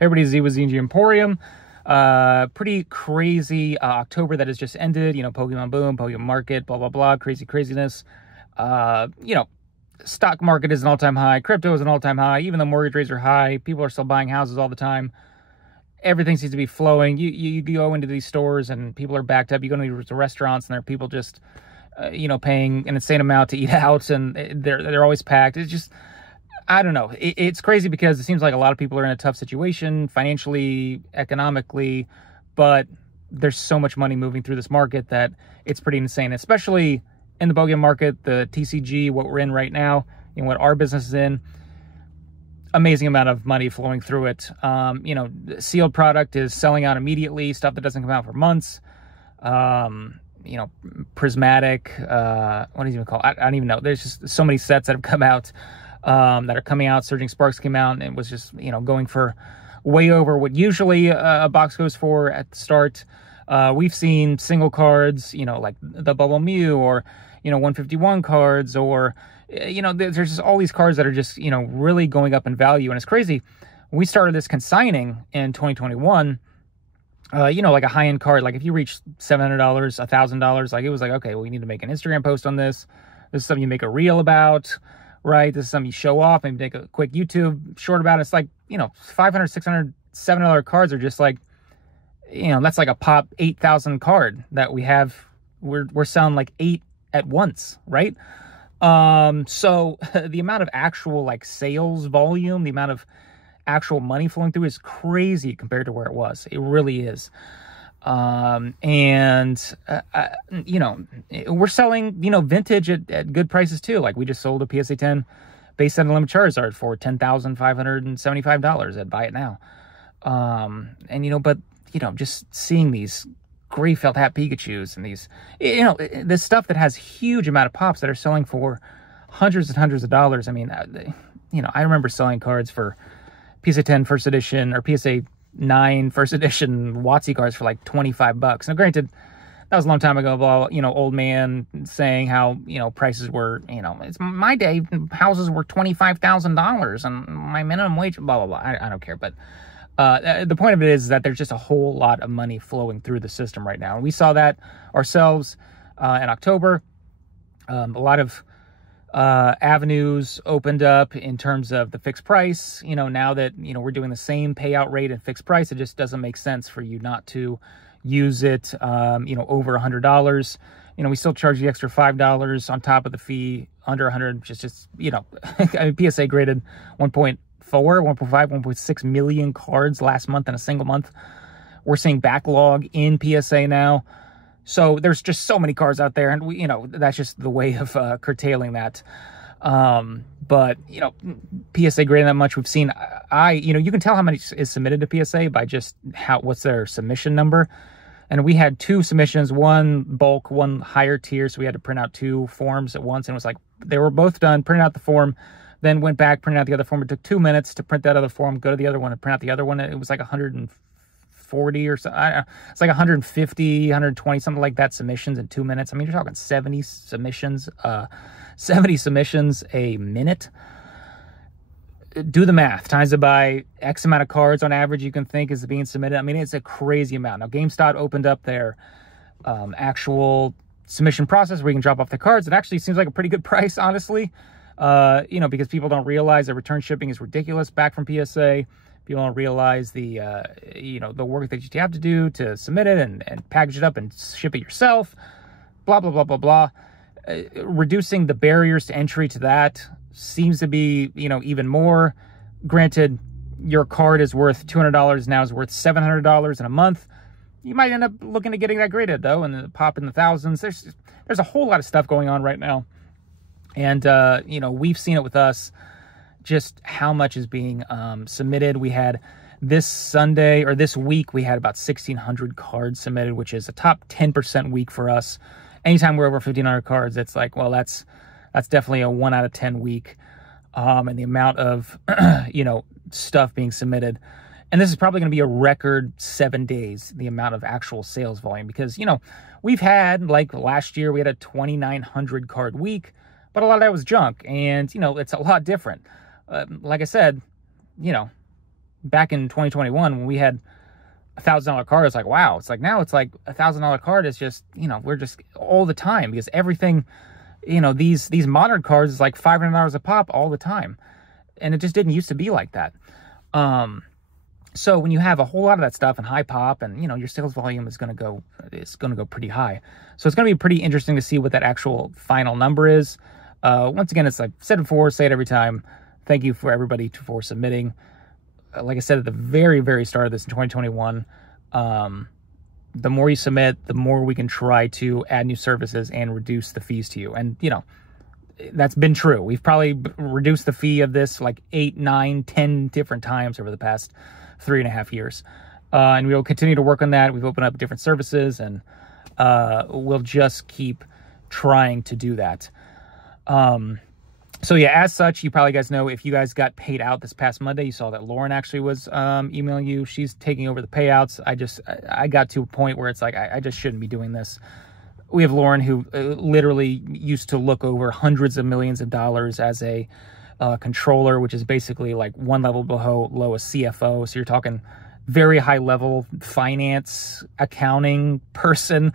Hey everybody, Z with ZandGEmporium. Pretty crazy October that has just ended. You know, Pokemon boom, Pokemon market, blah, blah, blah, craziness. You know, stock market is an all-time high. Crypto is an all-time high. Even though mortgage rates are high, people are still buying houses all the time. Everything seems to be flowing. You go into these stores and people are backed up. You go to the restaurants and there are people just, you know, paying an insane amount to eat out, and they're always packed. It's just, I don't know. It's crazy because it seems like a lot of people are in a tough situation financially, economically, but there's so much money moving through this market that it's pretty insane, especially in the Pokemon market, the TCG, what we're in right now, you know, what our business is in. Amazing amount of money flowing through it. You know, sealed product is selling out immediately, stuff that doesn't come out for months. You know, prismatic, what do you even call it? I don't even know. There's just so many sets that have come out. That are coming out. Surging Sparks came out and it was just, you know, going for way over what usually a box goes for at the start. We've seen single cards, you know, like the Bubble Mew, or, you know, 151 cards, or, you know, there's just all these cards that are just, you know, really going up in value. And it's crazy. We started this consigning in 2021. You know, like a high-end card, like if you reach $700, $1,000, like it was like, okay, well, you need to make an Instagram post on this. This is something you make a reel about. Right, this is something you show off, maybe make a quick YouTube short about it. It's like, you know, $500, $600, $700 cards are just like, you know, that's like a pop 8,000 card that we have. We're selling like 8 at once, right? So the amount of actual like sales volume, the amount of actual money flowing through is crazy compared to where it was. It really is. You know, we're selling, you know, vintage at good prices too. Like we just sold a PSA 10 base set unlimited Charizard for $10,575 at Buy It Now. And, you know, but, you know, just seeing these gray felt hat Pikachus and these, you know, this stuff that has huge amount of pops that are selling for hundreds and hundreds of dollars. I mean, you know, I remember selling cards for PSA 10 first edition or PSA 9 first edition WotC cards for like $25. Now, granted, that was a long time ago. Blah, you know, old man saying how, you know, prices were, you know, it's my day, houses were $25,000 and my minimum wage, blah, blah, blah. I don't care. But the point of it is that there's just a whole lot of money flowing through the system right now. And we saw that ourselves in October. A lot of avenues opened up in terms of the fixed price. You know, now that, you know, we're doing the same payout rate and fixed price, it just doesn't make sense for you not to use it, you know, over $100. You know, we still charge the extra $5 on top of the fee under 100, which is just, you know, I mean, PSA graded 1.4, 1.5, 1.6 million cards last month in a single month. We're seeing backlog in PSA now. So there's just so many cards out there, and we, you know, that's just the way of curtailing that. But, you know, PSA grading that much, we've seen, you know, you can tell how many is submitted to PSA by just what's their submission number. And we had 2 submissions, one bulk, one higher tier. So we had to print out 2 forms at once. And it was like, they were both done, printed out the form, then went back, printed out the other form. It took 2 minutes to print that other form, go to the other one and print out the other one. It was like 140 or so. It's like 150, 120, something like that submissions in 2 minutes. I mean, you're talking 70 submissions a minute. Do the math, times it by X amount of cards on average you can think is being submitted. I mean, it's a crazy amount. Now, GameStop opened up their actual submission process where you can drop off the cards. It actually seems like a pretty good price, honestly. You know, because people don't realize that return shipping is ridiculous back from PSA. People don't realize the, you know, the work that you have to do to submit it and package it up and ship it yourself, blah, blah, blah, blah, blah. Reducing the barriers to entry to that seems to be, you know, even more. Granted, your card is worth $200, now is worth $700 in a month. You might end up looking at getting that graded, though, and pop in the thousands. There's a whole lot of stuff going on right now. And, you know, we've seen it with us, just how much is being submitted. We had this Sunday, or this week, we had about 1,600 cards submitted, which is a top 10% week for us. Anytime we're over 1,500 cards, it's like, well, that's definitely a 1 out of 10 week. And the amount of, you know, stuff being submitted. And this is probably going to be a record 7 days, the amount of actual sales volume. Because, you know, we've had, like last year, we had a 2,900 card week. But a lot of that was junk. And, you know, it's a lot different. Like I said, you know, back in 2021 when we had $1,000 card. It's like, wow. It's like now it's like $1,000 card is just, you know, we're just all the time, because everything, you know, these modern cards is like $500 a pop all the time. And it just didn't used to be like that. So when you have a whole lot of that stuff and high pop, and, you know, your sales volume is going to go pretty high. So it's going to be pretty interesting to see what that actual final number is. Once again, it's like I said before, say it every time. Thank you for everybody for submitting. Like I said at the very, very start of this in 2021, the more you submit, the more we can try to add new services and reduce the fees to you. And, you know, that's been true. We've probably reduced the fee of this like 8, 9, 10 different times over the past 3.5 years. And we will continue to work on that. We've opened up different services, and we'll just keep trying to do that. So yeah, as such, you probably guys know, if you guys got paid out this past Monday, you saw that Lauren actually was emailing you. She's taking over the payouts. I got to a point where it's like, I just shouldn't be doing this. We have Lauren, who literally used to look over hundreds of millions of dollars as a controller, which is basically like one level below a CFO. So you're talking very high level finance, accounting person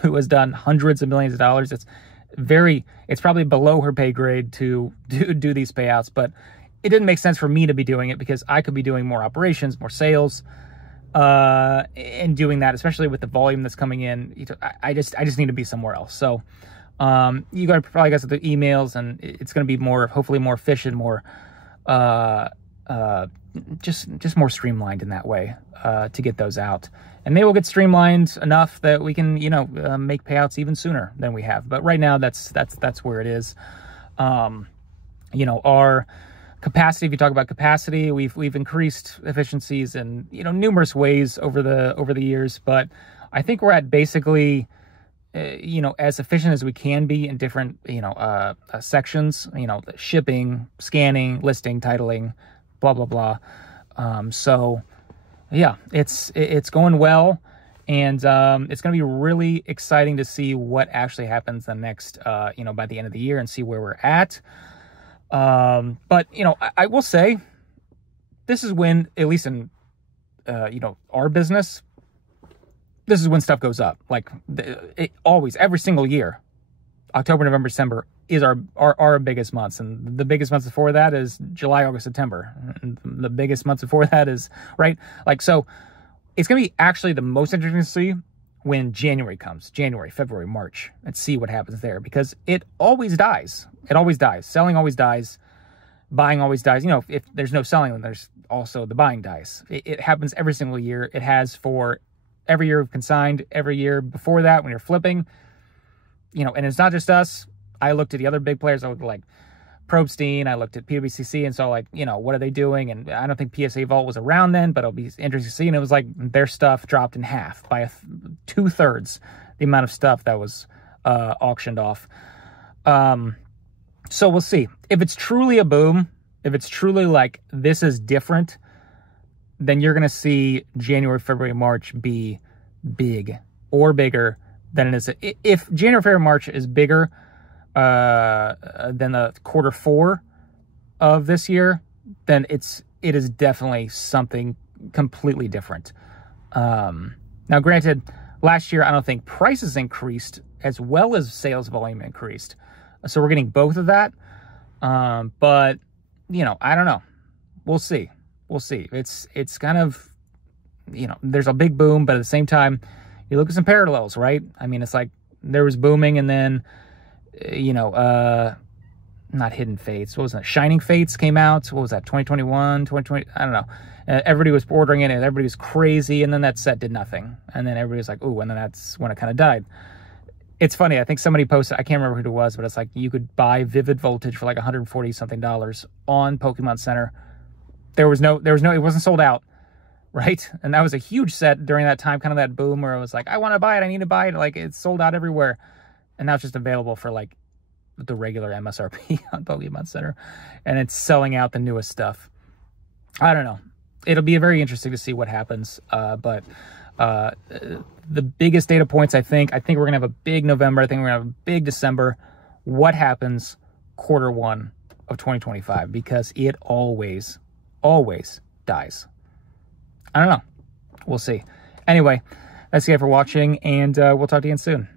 who has done hundreds of millions of dollars. It's probably below her pay grade to do these payouts, but it didn't make sense for me to be doing it, because I could be doing more operations, more sales, and doing that, especially with the volume that's coming in. I just need to be somewhere else. So you guys probably got the emails, and it's going to be hopefully more efficient, more just more streamlined in that way, to get those out. And they will get streamlined enough that we can, you know, make payouts even sooner than we have. But right now, that's where it is. You know, our capacity, if you talk about capacity, we've increased efficiencies in, you know, numerous ways over the years. But I think we're at basically, you know, as efficient as we can be in different, you know, sections, you know, shipping, scanning, listing, titling, blah, blah, blah. So yeah, it's going well, and it's going to be really exciting to see what actually happens the next, you know, by the end of the year, and see where we're at. But, you know, I will say, this is when, at least in, you know, our business, this is when stuff goes up. Like, always, every single year, October, November, December is our biggest months. And the biggest months before that is July, August, September. And the biggest months before that is, right? Like, so it's going to be actually the most interesting to see when January comes. January, February, March. Let's see what happens there, because it always dies. It always dies. Selling always dies. Buying always dies. You know, if there's no selling, then there's also the buying dies. It happens every single year. It has for every year of consigned, every year before that when you're flipping. You know, and it's not just us. I looked at the other big players. I looked at like Probstein. I looked at PWCC and saw, like, you know, what are they doing? And I don't think PSA Vault was around then, but it'll be interesting to see. And it was like their stuff dropped in half by 2/3 the amount of stuff that was auctioned off. So we'll see. If it's truly a boom, if it's truly like this is different, then you're going to see January, February, March be big or bigger than it is. If January, February, March is bigger than the Q4 of this year, then it is definitely something completely different. Now, granted, last year I don't think prices increased as well as sales volume increased, so we're getting both of that. But you know, I don't know. We'll see. We'll see. It's kind of, you know, there's a big boom, but at the same time, you look at some parallels, right? I mean, it's like there was booming, and then, you know, not Hidden Fates. What was that? Shining Fates came out. What was that? 2021, 2020? I don't know. Everybody was ordering it, and everybody was crazy, and then that set did nothing. And then everybody was like, ooh, and then that's when it kind of died. It's funny. I think somebody posted, I can't remember who it was, but it's like you could buy Vivid Voltage for like $140-something on Pokemon Center. It wasn't sold out, right? And that was a huge set during that time, kind of that boom where it was like, I want to buy it, I need to buy it. Like, it's sold out everywhere. And now it's just available for like the regular MSRP on Pokemon Center. And it's selling out the newest stuff. I don't know. It'll be very interesting to see what happens. But the biggest data points, I think we're going to have a big November. I think we're going to have a big December. What happens Q1 of 2025? Because it always dies. I don't know. We'll see. Anyway, thanks again for watching, and we'll talk to you again soon.